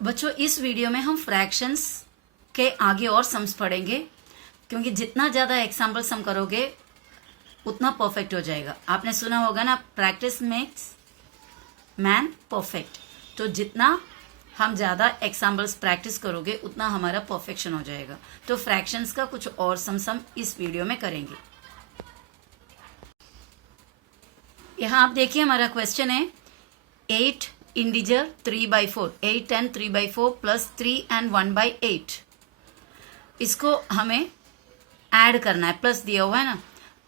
बच्चों, इस वीडियो में हम फ्रैक्शंस के आगे और सम्स पढ़ेंगे, क्योंकि जितना ज़्यादा एग्जाम्पल सम करोगे उतना परफेक्ट हो जाएगा। आपने सुना होगा ना, प्रैक्टिस मेक्स मैन परफेक्ट। तो जितना हम ज़्यादा एग्जाम्पल्स प्रैक्टिस करोगे उतना हमारा परफेक्शन हो जाएगा। तो फ्रैक्शंस का कुछ और सम्स हम इस वीडियो में करेंगे। यहाँ आप देखिए, हमारा क्वेश्चन है 8 इंटीजर 3/4, 8 and 3/4 प्लस 3 and 1/8। इसको हमें ऐड करना है, प्लस दिया हुआ है ना।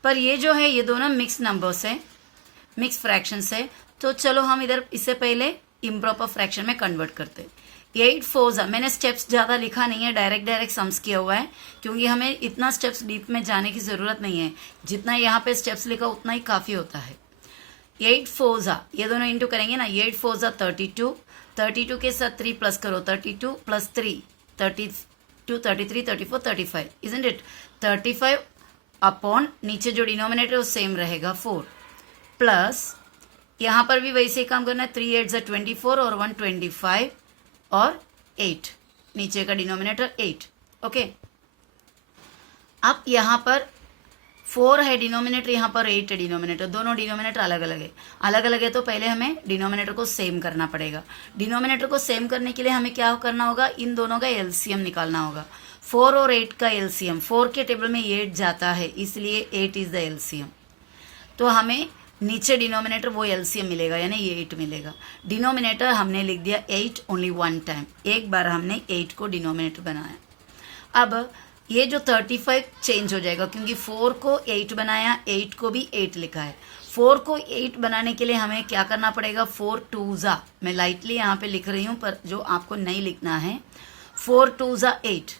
पर ये जो है ये दोनों मिक्स नंबर्स है, मिक्स फ्रैक्शंस है। तो चलो हम इधर इससे पहले इम्प्रॉपर फ्रैक्शन में कन्वर्ट करते हैं। 8 4 मैंने स्टेप्स ज़्यादा लिखा नहीं है, डायरेक्ट सम्स किया हुआ है, क्योंकि हमें इतना स्टेप्स डीप में जाने की ज़रूरत नहीं है। जितना यहाँ पे स्टेप्स लिखा उतना ही काफ़ी होता है। 8 4 ये दोनों इंटू करेंगे ना, 8 4 32, 32 के साथ 3 प्लस करो, 32 प्लस 3 32 33 34 35, इजंट इट। 35 अपॉन नीचे जो डिनोमिनेटर वो सेम रहेगा 4, प्लस यहाँ पर भी वैसे ही काम करना है। 3 8 24 और 1 25 और 8, नीचे का डिनोमिनेटर 8। ओके, अब यहाँ पर 4 है डिनोमिनेटर, यहाँ पर 8 है डिनोमिनेटर। दोनों डिनोमिनेटर अलग अलग है, अलग अलग है। तो पहले हमें डिनोमिनेटर को सेम करना पड़ेगा। डिनोमिनेटर को सेम करने के लिए हमें क्या करना होगा, इन दोनों का एलसीएम निकालना होगा। 4 और 8 का एलसीएम, 4 के टेबल में 8 जाता है, इसलिए 8 इज द एलसीएम। तो हमें नीचे डिनोमिनेटर वो एलसीएम मिलेगा, यानी ये 8 मिलेगा। डिनोमिनेटर हमने लिख दिया 8 ओनली वन टाइम, एक बार हमने 8 को डिनोमिनेटर बनाया। अब ये जो 35 चेंज हो जाएगा, क्योंकि 4 को 8 बनाया, 8 को भी 8 लिखा है। 4 को 8 बनाने के लिए हमें क्या करना पड़ेगा, 4 2 मैं लाइटली यहाँ पे लिख रही हूँ, पर जो आपको नहीं लिखना है, 4 2 8।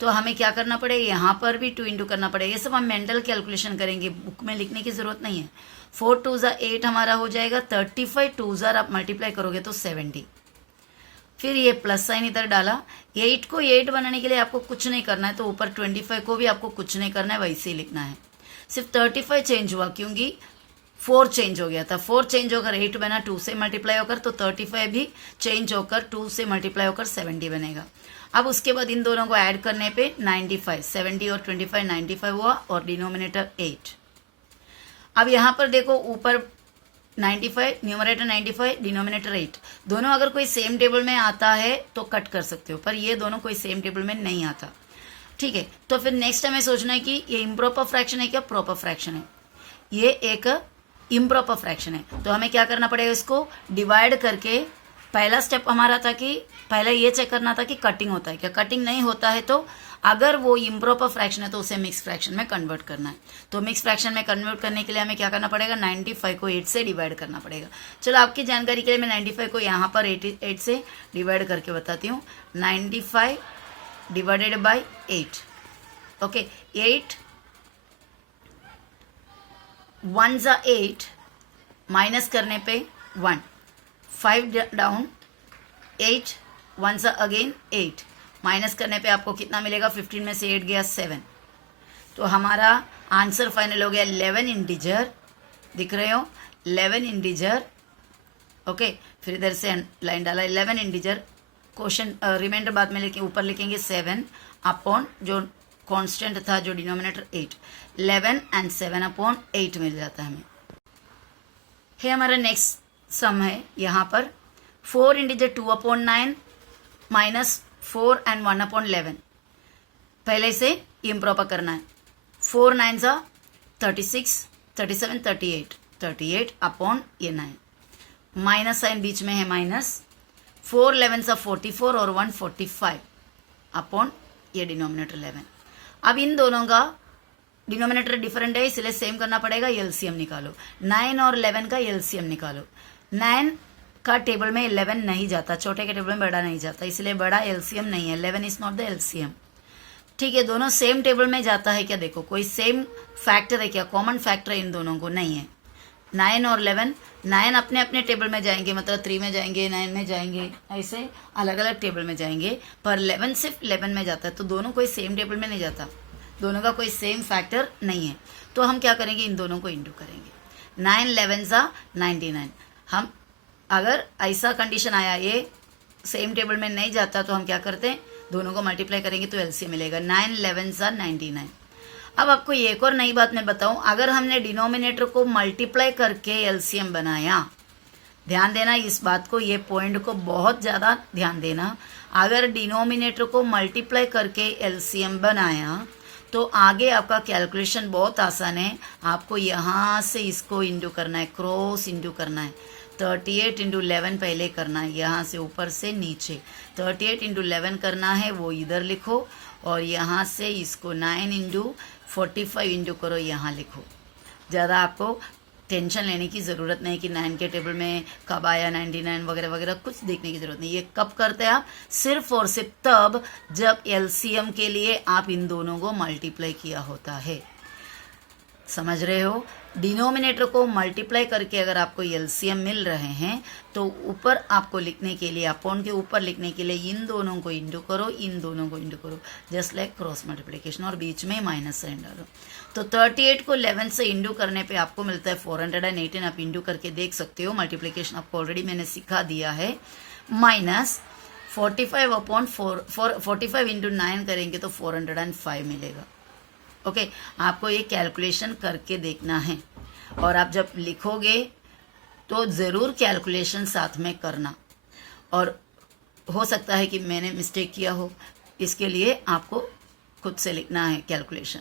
तो हमें क्या करना पड़ेगा, यहाँ पर भी 2 इंटू करना पड़ेगा। ये सब हम मेंटल कैलकुलेशन करेंगे, बुक में लिखने की जरूरत नहीं है। 4 2 8 हमारा हो जाएगा। 35 2 आप मल्टीप्लाई करोगे तो 70। फिर ये प्लस साइन इधर डाला। 8 को 8 बनाने के लिए आपको कुछ नहीं करना है, तो ऊपर 25 को भी आपको कुछ नहीं करना है, वैसे ही लिखना है। सिर्फ 35 चेंज हुआ, क्योंकि 4 चेंज हो गया था। 4 चेंज होकर 8 बना, 2 से मल्टीप्लाई होकर, तो 35 भी चेंज होकर 2 से मल्टीप्लाई होकर 70 बनेगा। अब उसके बाद इन दोनों को ऐड करने पे 95, 70 और 25 95 हुआ, और डिनोमिनेटर 8। अब यहाँ पर देखो, ऊपर 95, न्यूमरेटर 95, डिनोमिनेटर 8। दोनों अगर कोई सेम टेबल में आता है तो कट कर सकते हो, पर ये दोनों कोई सेम टेबल में नहीं आता। ठीक है, तो फिर नेक्स्ट हमें सोचना है कि ये इम्प्रॉपर फ्रैक्शन है क्या प्रॉपर फ्रैक्शन है। ये एक इम्प्रॉपर फ्रैक्शन है, तो हमें क्या करना पड़ेगा, इसको डिवाइड करके। पहला स्टेप हमारा था कि पहले ये चेक करना था कि कटिंग होता है क्या। कटिंग नहीं होता है तो अगर वो इम्प्रॉपर फ्रैक्शन है तो उसे मिक्स फ्रैक्शन में कन्वर्ट करना है। तो मिक्स फ्रैक्शन में कन्वर्ट करने के लिए हमें क्या करना पड़ेगा, 95 को 8 से डिवाइड करना पड़ेगा। चलो आपकी जानकारी के लिए मैं 95 को यहाँ पर 8 से डिवाइड करके बताती हूँ। 95 डिवाइडेड बाई 8। ओके, 8 1 8, माइनस करने पे 1, 5 डाउन, 8 1 अगेन 8, माइनस करने पे आपको कितना मिलेगा, 15 में से 8 गया 7। तो हमारा आंसर फाइनल हो गया 11 इंटीजर। दिख रहे हो, 11 इंटीजर। ओके, फिर इधर से लाइन डाला, 11 इंटीजर। क्वेश्चन रिमाइंडर बाद में लेके ऊपर लिखेंगे 7 अपॉन जो कांस्टेंट था, जो डिनोमिनेटर 8। 11 and 7 अपॉन 8 मिल जाता है हमें। है हमारा नेक्स्ट सम है यहाँ पर 4 integer 2 upon 9 minus 4 and 1 upon 11। पहले से इम्प्रॉपर करना है। 4 9 36, 37 38, 38 अपॉन ये 9, माइनस साइन बीच में है माइनस। 4 11 44 और 1 45 अपॉन ये डिनोमिनेटर 11। अब इन दोनों का डिनोमिनेटर डिफरेंट है, इसलिए सेम करना पड़ेगा। एलसीएम निकालो, 9 और 11 का एलसीएम निकालो। 9 का टेबल में 11 नहीं जाता, छोटे के टेबल में बड़ा नहीं जाता, इसलिए बड़ा एलसीएम नहीं है। 11 इज नॉट द एलसीएम। ठीक है, दोनों सेम टेबल में जाता है क्या, देखो कोई सेम फैक्टर है क्या, कॉमन फैक्टर है इन दोनों को, नहीं है। 9 और 11, 9 अपने अपने टेबल में जाएंगे, मतलब 3 में जाएंगे, 9 में जाएंगे, ऐसे अलग अलग टेबल में जाएंगे। पर 11 सिर्फ 11 में जाता है, तो दोनों कोई सेम टेबल में नहीं जाता, दोनों का कोई सेम फैक्टर नहीं है। तो हम क्या करेंगे, इन दोनों को इंटू करेंगे। 9 11 99। हम अगर ऐसा कंडीशन आया, ये सेम टेबल में नहीं जाता तो हम क्या करते हैं, दोनों को मल्टीप्लाई करेंगे तो एलसीएम मिलेगा। 9 11 99। अब आपको ये एक और नई बात मैं बताऊं, अगर हमने डिनोमिनेटर को मल्टीप्लाई करके एलसीएम बनाया, ध्यान देना इस बात को, ये पॉइंट को बहुत ज़्यादा ध्यान देना, अगर डिनोमिनेटर को मल्टीप्लाई करके एलसीएम बनाया तो आगे आपका कैलकुलेशन बहुत आसान है। आपको यहाँ से इसको इंटू करना है, क्रॉस इंटू करना है। 38 इंटू 11 पहले करना है, यहाँ से ऊपर से नीचे 38 इंटू 11 करना है, वो इधर लिखो, और यहाँ से इसको 9 इंटू 45 इंटू करो, यहाँ लिखो। ज़्यादा आपको टेंशन लेने की ज़रूरत नहीं कि 9 के टेबल में कब आया 99 वगैरह वगैरह, कुछ देखने की ज़रूरत नहीं। ये कब करते हैं आप, सिर्फ और सिर्फ तब जब एलसीएम के लिए आप इन दोनों को मल्टीप्लाई किया होता है। समझ रहे हो? डिनोमिनेटर को मल्टीप्लाई करके अगर आपको एलसीएम मिल रहे हैं तो ऊपर आपको लिखने के लिए, अपॉन के ऊपर लिखने के लिए इन दोनों को इंटू करो, इन दोनों को इंटू करो, जस्ट लाइक क्रॉस मल्टीप्लिकेशन, और बीच में माइनस साइन डालो। तो 38 को 11 से इंटू करने पे आपको मिलता है 418। आप इंटू करके देख सकते हो, मल्टीप्लिकेशन आपको ऑलरेडी मैंने सिखा दिया है। माइनस 45 अपॉन 45 इंटू 9 करेंगे तो 405 मिलेगा। ओके, आपको ये कैलकुलेशन करके देखना है, और आप जब लिखोगे तो ज़रूर कैलकुलेशन साथ में करना। और हो सकता है कि मैंने मिस्टेक किया हो, इसके लिए आपको खुद से लिखना है कैलकुलेशन।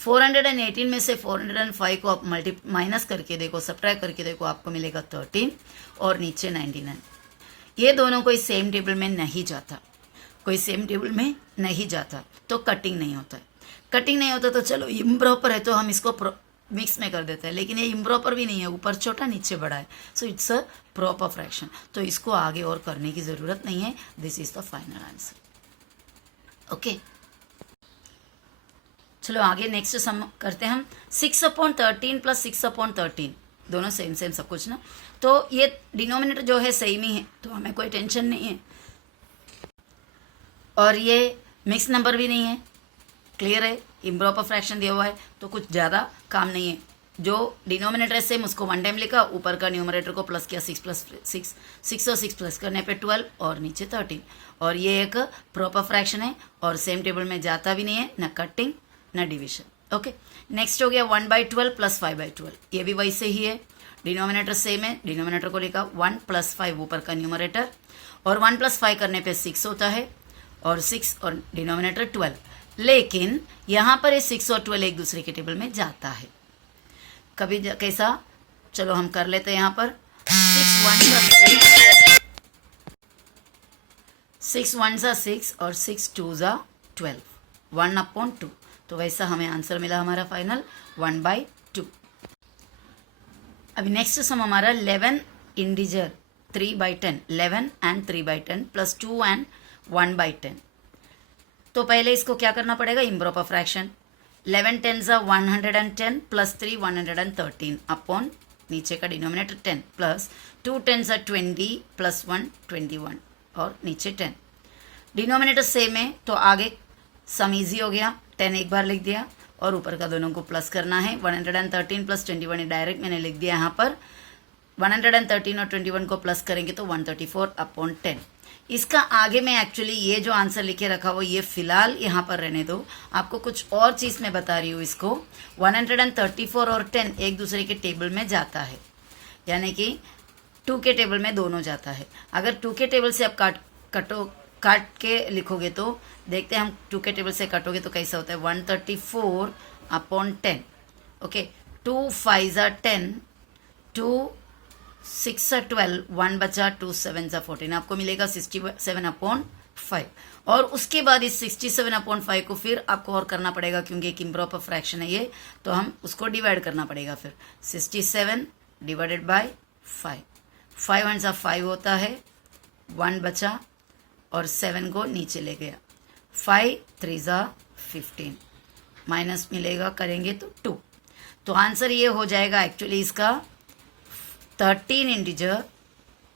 418 में से 405 को आप माइनस करके देखो, सब्ट्रैक्ट करके देखो, आपको मिलेगा 13 और नीचे 99। ये दोनों कोई सेम टेबल में नहीं जाता, कोई सेम टेबल में नहीं जाता तो कटिंग नहीं होता है। कटिंग नहीं होता तो चलो इम्प्रॉपर है तो हम इसको मिक्स में कर देते हैं, लेकिन ये इम्प्रॉपर भी नहीं है, ऊपर छोटा नीचे बड़ा है, so it's a proper fraction. तो इसको आगे और करने की ज़रूरत नहीं है। This is the final answer. Okay, चलो आगे नेक्स्ट सम करते हैं हम। 6/13 प्लस 6/13 दोनों सेम सेम सब कुछ ना, तो ये डिनोमिनेटर जो है सेम ही है तो हमें कोई टेंशन नहीं है, और ये मिक्स नंबर भी नहीं है, क्लियर है। इम्प्रॉपर फ्रैक्शन दिया हुआ है तो कुछ ज़्यादा काम नहीं है। जो डिनोमिनेटर है सेम, उसको 1 टाइम लिखा, ऊपर का न्यूमरेटर को प्लस किया, 6 प्लस 6 6 और 6 प्लस करने पे 12 और नीचे 13। और ये एक प्रॉपर फ्रैक्शन है और सेम टेबल में जाता भी नहीं है, ना कटिंग ना डिविजन। ओके, नेक्स्ट हो गया 1/12 प्लस 5/12। ये भी वैसे ही है, डिनोमिनेटर सेम है, डिनोमिनेटर को लिखा 1 प्लस 5 ऊपर का न्यूमरेटर, और 1 प्लस 5 करने पे 6 होता है, और 6 और डिनोमिनेटर 12। लेकिन यहाँ पर ये 6 और 12 एक दूसरे के टेबल में जाता है। कभी कैसा, चलो हम कर लेते हैं यहाँ पर 6 1 सा 6 और 6 2 सा 12, 1/2। तो वैसा हमें आंसर मिला हमारा फाइनल 1/2। अभी नेक्स्ट सम हमारा 11 इंटीजर 3/10, 11 एंड 3/10 प्लस 2 एंड 1/10। तो पहले इसको क्या करना पड़ेगा, इम्प्रॉपर फ्रैक्शन। 11 10 110 प्लस 3 113 अपॉन नीचे का डिनोमिनेटर 10 प्लस 2 10 20 प्लस 1 21 और नीचे 10। डिनोमिनेटर सेम है तो आगे सम इजी हो गया, 10 एक बार लिख दिया और ऊपर का दोनों को प्लस करना है। 113 प्लस 21 डायरेक्ट मैंने लिख दिया यहाँ पर। 113 और 21 को प्लस करेंगे तो 134 अपॉन 10। इसका आगे में एक्चुअली ये जो आंसर लिखे रखा वो ये फिलहाल यहाँ पर रहने दो, आपको कुछ और चीज़ मैं बता रही हूँ। इसको 134 और 10 एक दूसरे के टेबल में जाता है, यानी कि 2 के टेबल में दोनों जाता है। अगर 2 के टेबल से आप काट के लिखोगे तो देखते हैं हम 2 के टेबल से काटोगे तो कैसा होता है। 134 अपॉन 10, ओके, 2 5 10, 2 6 12, 1 बचा, 2 7 14, आपको मिलेगा 67 अपॉन 5। और उसके बाद इस 67 अपॉन 5 को फिर आपको और करना पड़ेगा, क्योंकि एक इम्प्रॉपर फ्रैक्शन है ये, तो हम उसको डिवाइड करना पड़ेगा। फिर 67 डिवाइडेड बाय 5, 5 1 सा 5 होता है, 1 बचा और 7 को नीचे ले गया, 5 3 सा 15, माइनस मिलेगा करेंगे तो 2। तो आंसर ये हो जाएगा एक्चुअली इसका 13 इंटीजर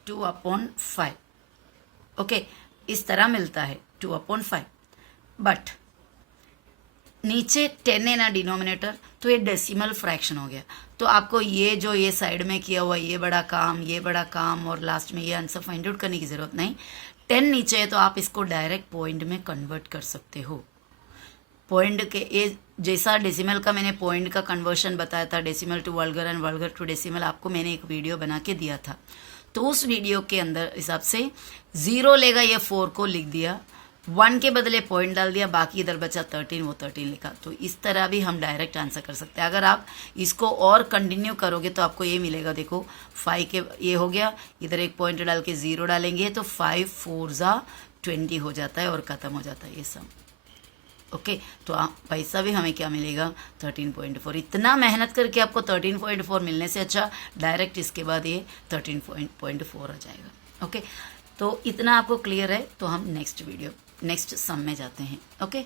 2 अपॉन 5। ओके, इस तरह मिलता है 2 अपॉन 5। बट नीचे 10 है ना डिनोमिनेटर, तो ये डेसिमल फ्रैक्शन हो गया। तो आपको ये जो ये साइड में किया हुआ ये बड़ा काम और लास्ट में ये आंसर फाइंड आउट करने की ज़रूरत नहीं। 10 नीचे है तो आप इसको डायरेक्ट पॉइंट में कन्वर्ट कर सकते हो। पॉइंट के ये जैसा डेसिमल का मैंने पॉइंट का कन्वर्शन बताया था, decimal to vulgar and vulgar to decimal, आपको मैंने एक वीडियो बना के दिया था। तो उस वीडियो के अंदर हिसाब से 0 लेगा, ये 4 को लिख दिया, 1 के बदले पॉइंट डाल दिया, बाकी इधर बचा 13, वो 13 लिखा। तो इस तरह भी हम डायरेक्ट आंसर कर सकते हैं। अगर आप इसको और कंटिन्यू करोगे तो आपको ये मिलेगा, देखो 5 के ये हो गया, इधर एक पॉइंट डाल के 0 डालेंगे तो 5 4 जा 20 हो जाता है और ख़त्म हो जाता है ये सब। ओके, तो पैसा भी हमें क्या मिलेगा 13.4। इतना मेहनत करके आपको 13.4 मिलने से अच्छा डायरेक्ट इसके बाद ये 13.4 आ जाएगा। ओके, तो इतना आपको क्लियर है। तो हम नेक्स्ट सम में जाते हैं। ओके।